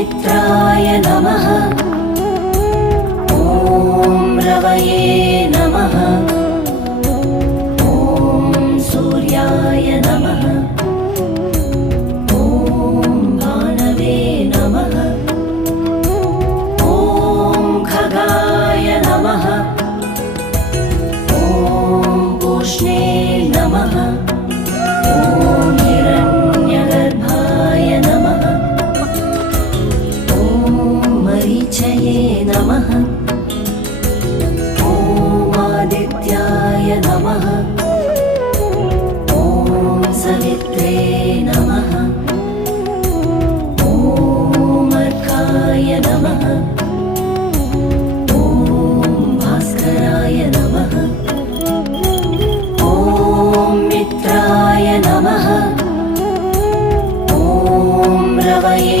मित्राय नमः। ॐ रवये नमः। ॐ सूर्याय नमः। ॐ भानवे नमः। ॐ खगाय नमः। ॐ पूष्णे नमः। ॐ हिरण्यगर्भाय नमः। ॐ मरीचये नमः। ॐ आदित्याय नमः। ॐ सवित्रे नमः। ॐ अर्काय नमः। ॐ भास्कराय नमः। ॐ मित्राय नमः। ॐ रवये